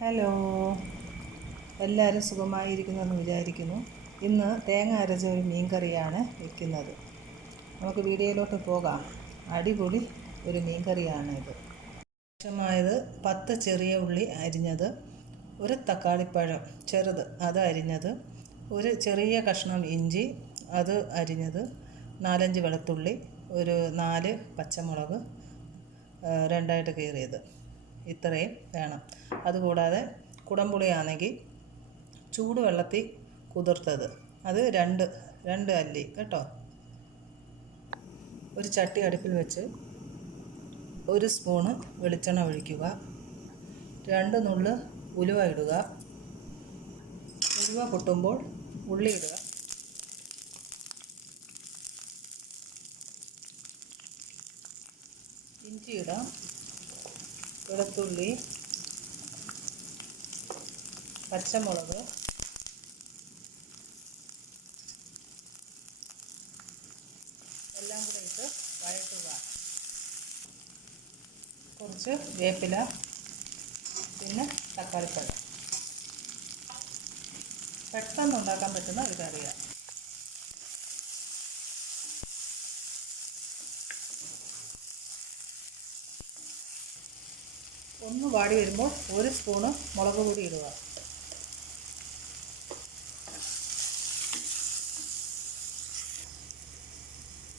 Hello. എല്ലാവരും സുഖമായിരിക്കുന്നു എന്ന് വിചാരിക്കുന്നു. ഇന്ന് തേങ്ങ അരച്ച ഒരു മീൻ കറിയാണ് വെക്കുന്നത്. നമുക്ക് വീഡിയോയിലോട്ട് പോകാം. അടിപൊളി ഒരു മീൻ കറിയാണ് ഇത്. ആവശ്യമായത് പത്ത് ചെറിയ ഉള്ളി അരിഞ്ഞത് ഒരു തക്കാളിപ്പഴം ചെറുത് അത് അരിഞ്ഞത് ഒരു ചെറിയ കഷ്ണം ഇഞ്ചി അത് അരിഞ്ഞത് നാലഞ്ച് വെളുത്തുള്ളി ഒരു നാല് പച്ചമുളക് രണ്ടായിട്ട് കീറിയത്. ഇത്രയും വേണം. അതുകൂടാതെ കുടംപുളിയാണെങ്കിൽ ചൂടുവെള്ളത്തിൽ കുതിർത്തത്. അത് രണ്ട് രണ്ട് അല്ലി കേട്ടോ? ഒരു ചട്ടി അടുപ്പിൽ വെച്ച് ഒരു സ്പൂണ് വെളിച്ചെണ്ണ ഒഴിക്കുക. രണ്ട് നുള്ള് ഉലുവ ഇടുക. ഉലുവ പൊട്ടുമ്പോൾ ഉള്ളി ഇടുക. ഇഞ്ചി ഇടാം. വെളുത്തുള്ളി പച്ചമുളക് എല്ലാം കൂടെ ഇട്ട് വഴറ്റുക. കുറച്ച് വേപ്പില പിന്നെ തക്കാളിപ്പഴം. പെട്ടെന്ന് ഉണ്ടാക്കാൻ പറ്റുന്ന ഒരു കറിയാണ്. ഒന്ന് വാടി വരുമ്പോൾ ഒരു സ്പൂണ് മുളക് പൊടി ഇടുക.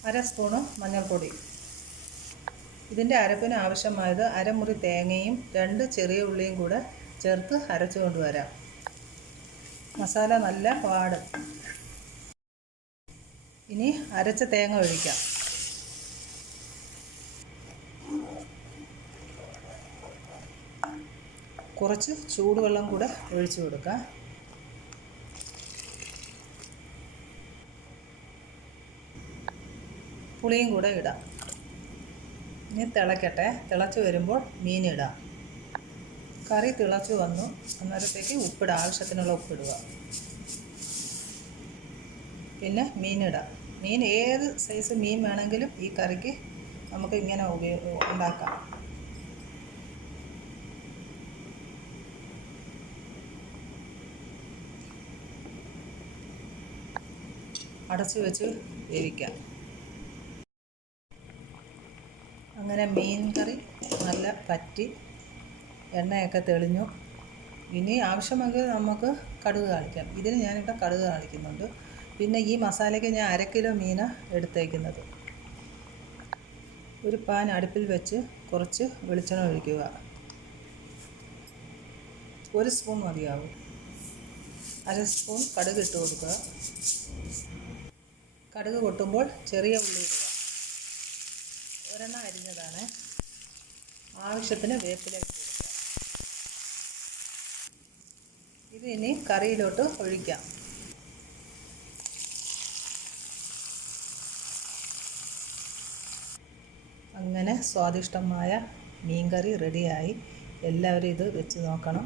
അര സ്പൂണ് മഞ്ഞൾപ്പൊടി. ഇതിന്റെ അരപ്പിന് ആവശ്യമായത് അരമുറി തേങ്ങയും രണ്ട് ചെറിയ ഉള്ളിയും കൂടെ ചേർത്ത് അരച്ചു കൊണ്ടുവരാം. മസാല നല്ല പാട്. ഇനി അരച്ച തേങ്ങ ഒഴിക്കാം. കുറച്ച് ചൂടുവെള്ളം കൂടെ ഒഴിച്ച് കൊടുക്കുക പുളിയും കൂടെ ഇടാം. ഇനി തിളക്കട്ടെ. തിളച്ച് വരുമ്പോൾ മീൻ മീനിടാം കറി തിളച്ച് വന്നു. അന്നേരത്തേക്ക് ഉപ്പിടുക ആവശ്യത്തിനുള്ള ഉപ്പിടുക. പിന്നെ മീനിടാം മീൻ ഏത് സൈസ് മീൻ വേണമെങ്കിലും ഈ കറിക്ക് നമുക്ക് ഇങ്ങനെ ഉപയോഗ ഉണ്ടാക്കാം. അടച്ചു വെച്ച് വേവിക്കാം അങ്ങനെ മീൻ കറി നല്ല പറ്റി. എണ്ണയൊക്കെ തെളിഞ്ഞു. ഇനി ആവശ്യമെങ്കിൽ നമുക്ക് കടുക് കാണിക്കാം. ഇതിന് ഞാനിവിടെ കടുക് കാണിക്കുന്നുണ്ട്. പിന്നെ ഈ മസാലയ്ക്ക് ഞാൻ അര കിലോ മീന എടുത്തേക്കുന്നത്. ഒരു പാൻ അടുപ്പിൽ വെച്ച് കുറച്ച് വെളിച്ചെണ്ണ ഒഴിക്കുക. ഒരു സ്പൂൺ മതിയാവും. അര സ്പൂൺ കടുക് ഇട്ട് കൊടുക്കുക. കടുക് പൊട്ടുമ്പോൾ ചെറിയ ഉള്ളി ഇടുക. ഒരെണ്ണം അരിഞ്ഞതാണ്. ആവശ്യത്തിന് വേപ്പില കൊടുക്കുക ഇത് ഇനി കറിയിലോട്ട് ഒഴിക്കാം. അങ്ങനെ സ്വാദിഷ്ടമായ മീൻകറി റെഡിയായി. എല്ലാവരും ഇത് വെച്ച് നോക്കണം.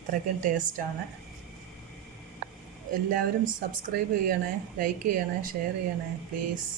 അത്രയ്ക്കും ടേസ്റ്റാണ് എല്ലാവരും സബ്സ്ക്രൈബ് ചെയ്യണേ ലൈക്ക് ചെയ്യണേ ഷെയർ ചെയ്യണേ പ്ലീസ്